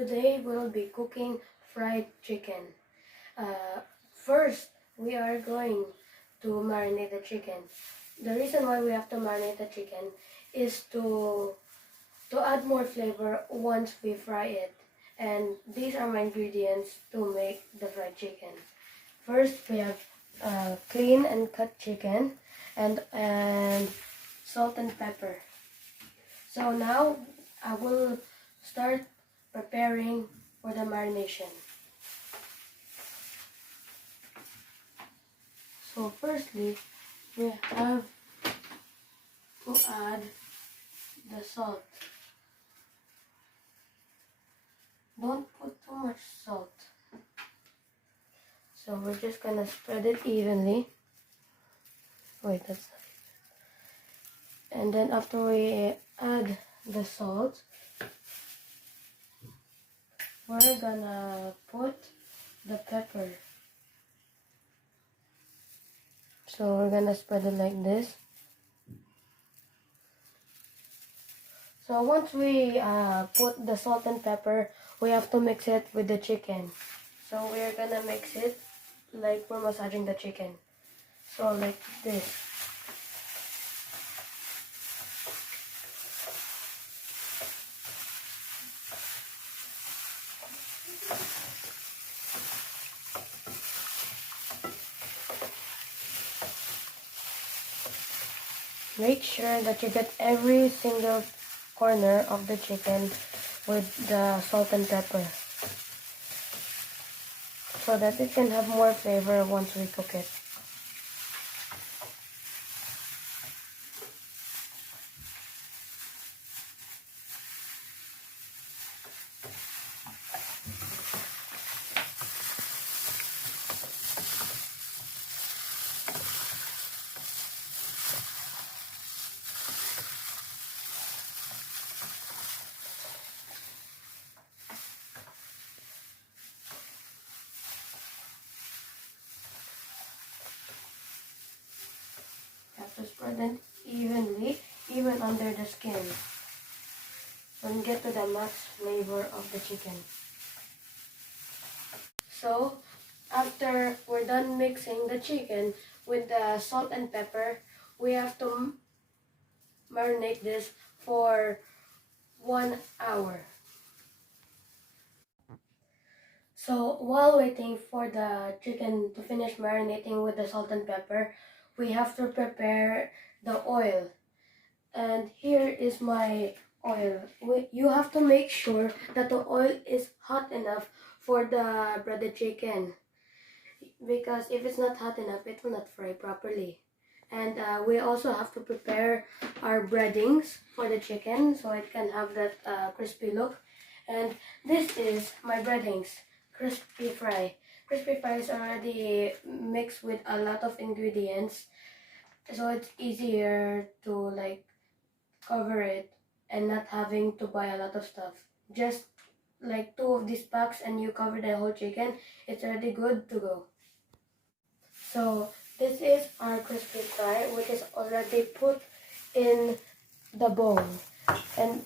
Today we'll be cooking fried chicken. First, we are going to marinate the chicken. The reason why we have to marinate the chicken is to add more flavor once we fry it. And these are my ingredients to make the fried chicken. First, we have clean and cut chicken and salt and pepper. So now I will start preparing for the marination. So firstly, we have to add the salt. Don't put too much salt. So we're just gonna spread it evenly. Wait, that's not even. And then after we add the salt, we're gonna put the pepper. So we're gonna spread it like this. So once we put the salt and pepper, we have to mix it with the chicken. So we're gonna mix it like we're massaging the chicken. So like this. Make sure that you get every single corner of the chicken with the salt and pepper so that it can have more flavor once we cook it. To spread it evenly, even under the skin, and get to the max flavor of the chicken. So after we're done mixing the chicken with the salt and pepper, we have to marinate this for 1 hour. So while waiting for the chicken to finish marinating with the salt and pepper, we have to prepare the oil. And here is my oil. You have to make sure that the oil is hot enough for the breaded chicken, because if it's not hot enough, it will not fry properly. And we also have to prepare our breadings for the chicken so it can have that crispy look. And this is my breadings, crispy fry. Crispy fry is already mixed with a lot of ingredients, so it's easier to cover it and not having to buy a lot of stuff. Just like 2 of these packs and you cover the whole chicken, it's already good to go. So this is our crispy fry, which is already put in the bowl. And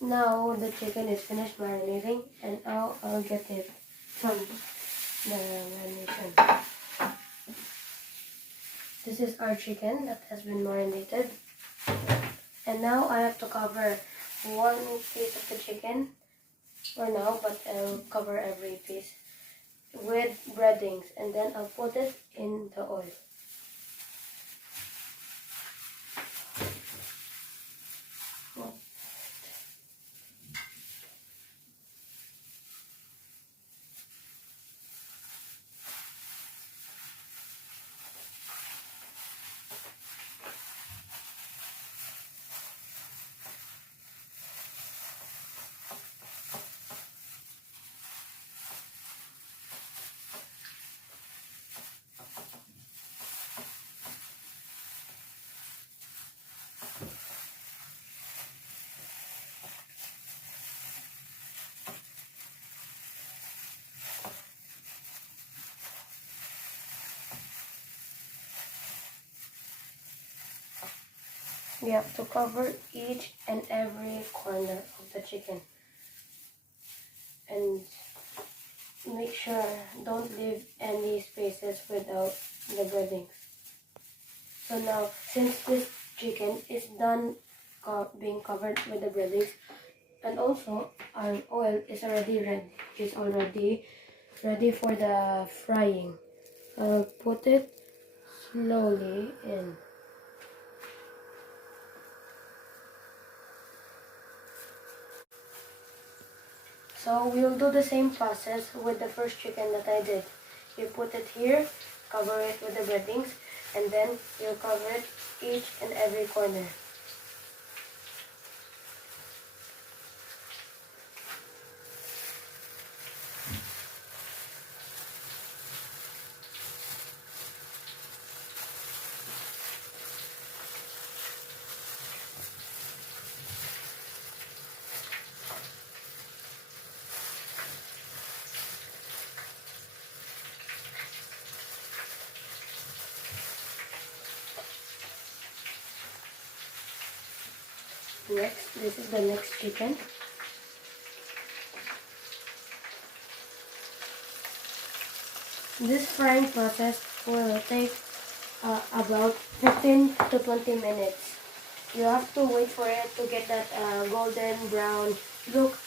now the chicken is finished marinating, and now I'll get it from the marination. This is our chicken that has been marinated. And now I have to cover one piece of the chicken for now, but I'll cover every piece with breadings, and then I'll put it in the oil. We have to cover each and every corner of the chicken. And and make sure don't leave any spaces without the breadings. So now, since this chicken is done being covered with the breadings, and also our oil is already ready. It's already ready for the frying. I'll put it slowly in. So we'll do the same process with the first chicken that I did. You put it here, cover it with the breadings, and then you'll cover it each and every corner. Next, this is the next chicken. This frying process will take about 15 to 20 minutes. You have to wait for it to get that golden brown look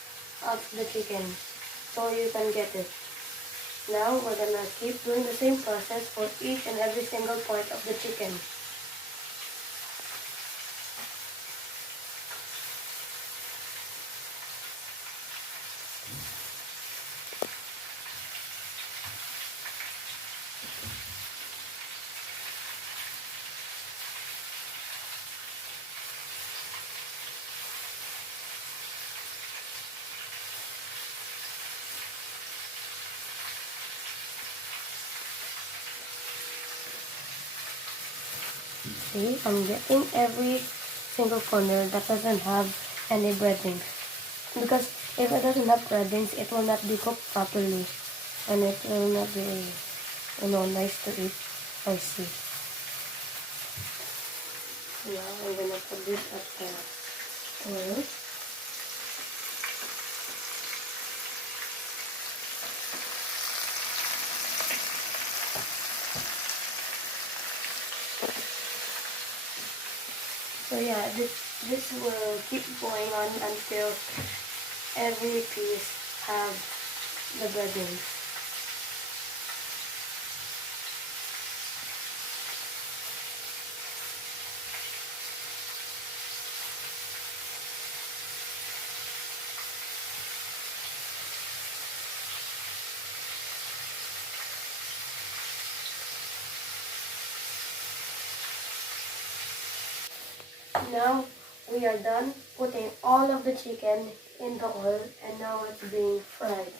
of the chicken so you can get it. Now we're gonna keep doing the same process for each and every single part of the chicken. See, I'm getting every single corner that doesn't have any breadings. Because if it doesn't have breadings, it will not be cooked properly. And it will not be, nice to eat or see. Now I'm gonna put this at the oil. So yeah, this will keep going on until every piece have the breading. Now we are done putting all of the chicken in the oil, and now it's being fried.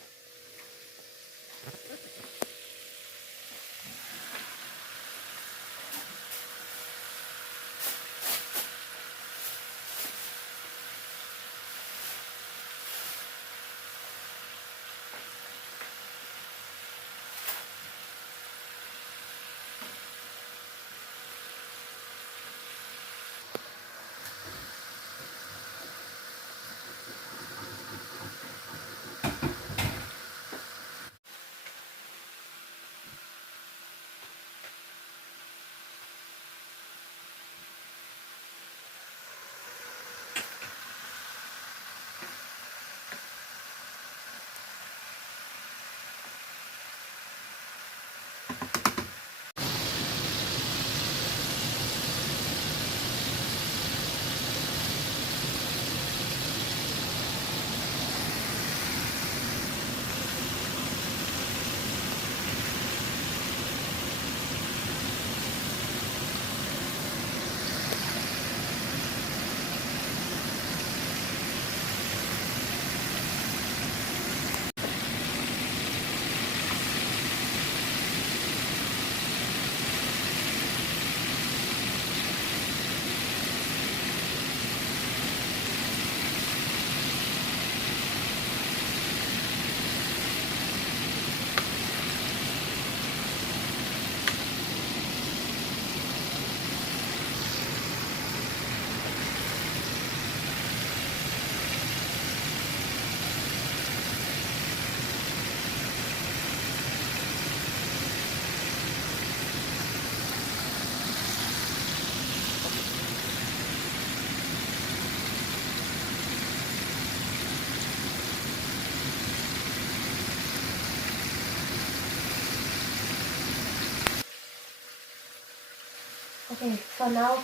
Okay, so now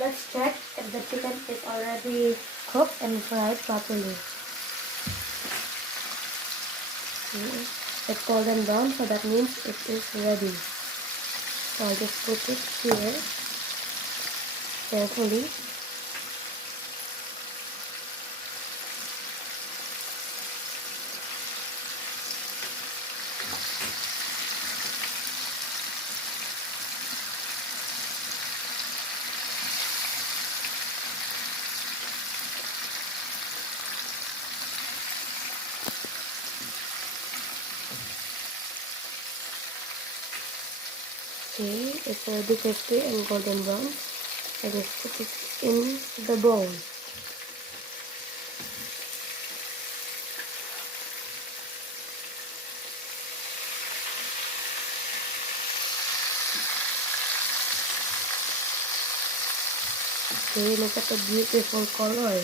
let's check if the chicken is already cooked and fried properly. See, it's golden brown, so that means it is ready. So I'll just put it here carefully. See, it's already crispy and golden brown. I just put it in the bowl. Okay, look at the beautiful color.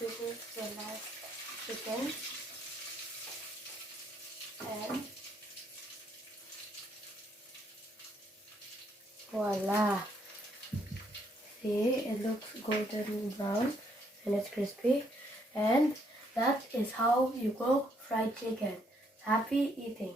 This is the last chicken, and voila! See, it looks golden brown and it's crispy, and that is how you cook fried chicken. Happy eating!